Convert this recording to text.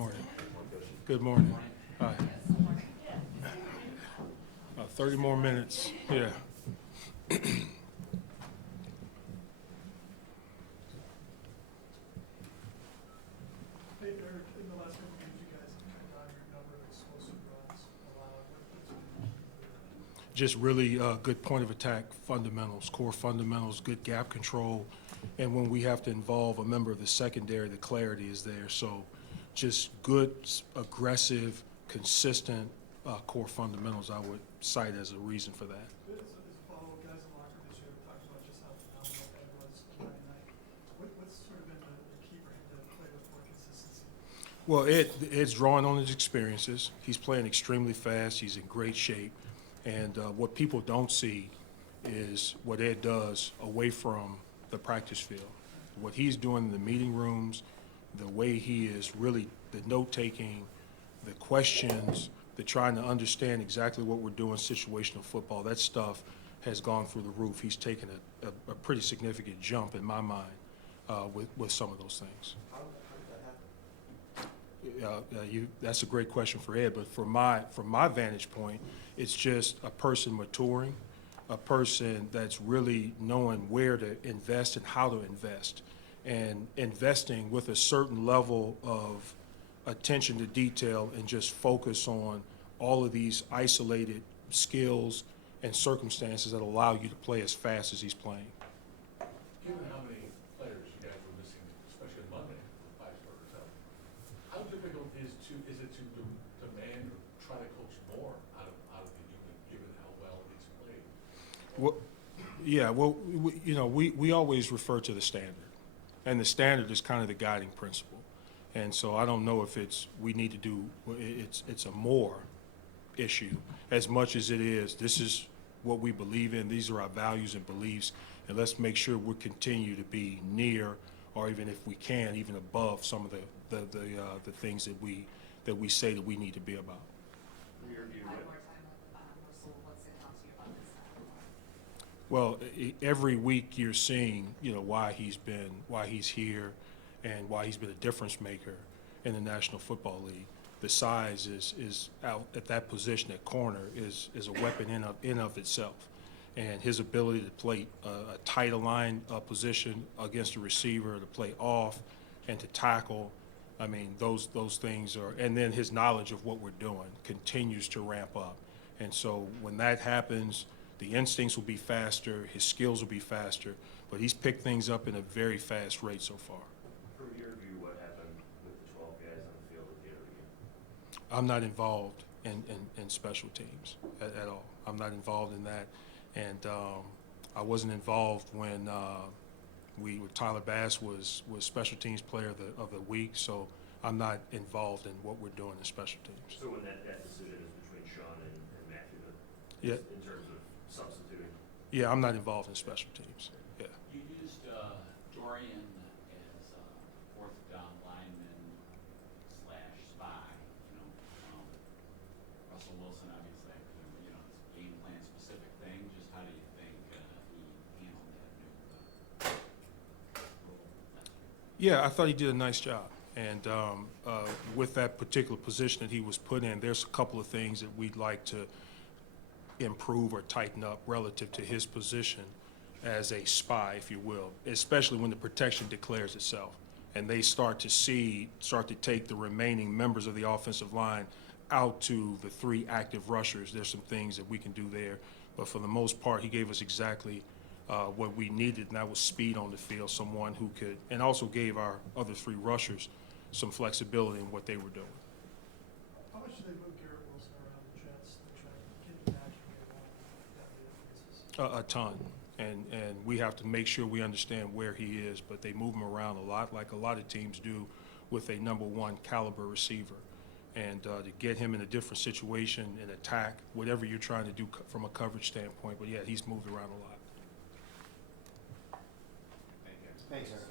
morning. Good morning. Hi. 30 more minutes. Yeah. Hey, Eric, in the last couple of games, you guys have cut down your number of explosive runs allowed. What's been the Just really good point of attack fundamentals, core fundamentals, good gap control. And when we have to involve a member of the secondary, the clarity is there. So just good, aggressive, consistent core fundamentals I would cite as a reason for that. As a follow-up, guys in the locker room this year talked about just how phenomenal Ed was Friday night. What's sort of been the key for him to play with more consistency? Well, Ed's drawing on his experiences. He's playing extremely fast. He's in great shape. And what people don't see is what Ed does away from the practice field. What he's doing in the meeting rooms, the way he is really, the note-taking, the questions, the trying to understand exactly what we're doing, situational football, that stuff has gone through the roof. He's taken a pretty significant jump in my mind with some of those things. How did that happen? That's a great question for Ed, but from my vantage point, it's just a person maturing, a person that's really knowing where to invest and how to invest, and investing with a certain level of attention to detail and just focus on all of these isolated skills and circumstances that allow you to play as fast as he's playing. Given how many players you guys were missing, especially Monday, with 5 starters out, how difficult is it to demand or try to coach more out of the unit, given how well it's played? Well, yeah, well, we always refer to the standard, and the standard is kind of the guiding principle. And so I don't know if we need to do, it's a more issue as much as it is, this is what we believe in, these are our values and beliefs, and let's make sure we continue to be near, or even if we can, even above some of the things that we say that we need to be about. From your view, More what, time with Russell, what's it tell you about this? Well, every week you're seeing, why he's here and why he's been a difference maker in the National Football League. The size is out at that position at corner is a weapon in of itself. And his ability to play a tight line position against a receiver, to play off and to tackle, I mean, those things are, and then his knowledge of what we're doing continues to ramp up. And so when that happens, the instincts will be faster, his skills will be faster, but he's picked things up in a very fast rate so far. from your view, what happened with the 12 guys on the field at the end of the game? I'm not involved in special teams at all. I'm not involved in that. And I wasn't involved when Tyler Bass was special teams player of the week, so I'm not involved in what we're doing in special teams. So when that decision is between Sean and Matthew, Yeah. in terms of substituting? Yeah, I'm not involved in special teams. Yeah. You used Dorian as fourth down lineman / spy, Russell Wilson, obviously, it's a game plan specific thing. Just how do you think he handled that new role? Yeah, I thought he did a nice job. And with that particular position that he was put in, there's a couple of things that we'd like to improve or tighten up relative to his position as a spy, if you will, especially when the protection declares itself and they start to take the remaining members of the offensive line out to the 3 active rushers. There's some things that we can do there, but for the most part, he gave us exactly what we needed, and that was speed on the field, someone who could, and also gave our other 3 rushers some flexibility in what they were doing. How much do they move Garrett Wilson around the Jets? Can you imagine they want that basis? A ton, and we have to make sure we understand where he is, but they move him around a lot, like a lot of teams do with a number 1 caliber receiver. And to get him in a different situation, an attack, whatever you're trying to do from a coverage standpoint, but yeah, he's moved around a lot. Thank you. Thanks, Eric.